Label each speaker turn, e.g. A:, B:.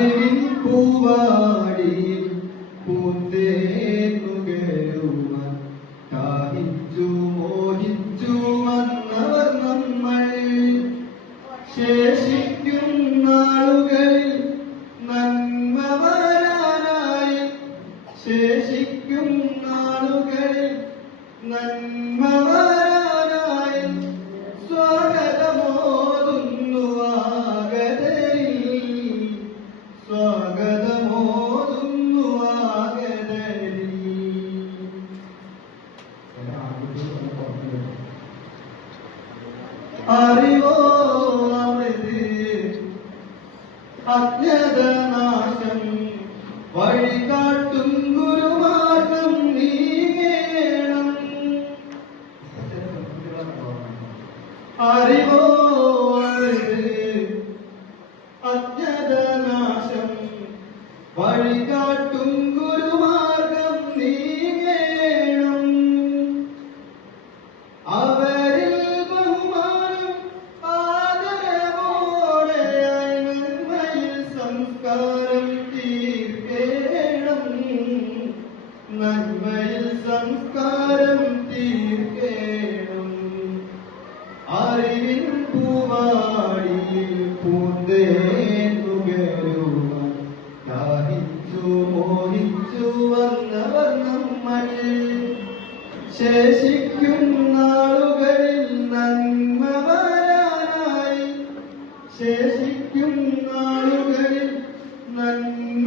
A: മലരിൻ പൂവാടി പൂത്തേന്നുകരുമ കാഹിച്ചു മോഹിച്ചു വന്നവർ നമ്മൾ. ശേഷിക്കും നാളുകളിൽ നന്മ വരാനായി ശേഷിക്കും നാളുകളിൽ നന്മ അറിവോ അമൃത് അജ്ഞതനാശം വഴി വഴികാട്ടും ഗുരുമാർഗം നീങ്ങേണം അറിവോ അമൃത് അജ്ഞതനാശം വഴി കാട്ടും ഗുരു സംസ്കാരം തീർക്കേണം. അറിവിൻ പൂവാടിയിൽ പൂന്തേന്നുകരുവാൻ ദാഹിച്ചു മോഹിച്ചു വന്നവർ നമ്മൾ ശേഷിക്കും നാളുകളിൽ നന്മ വരാനായി. ശേഷിക്കും നാളുകളിൽ നന്മ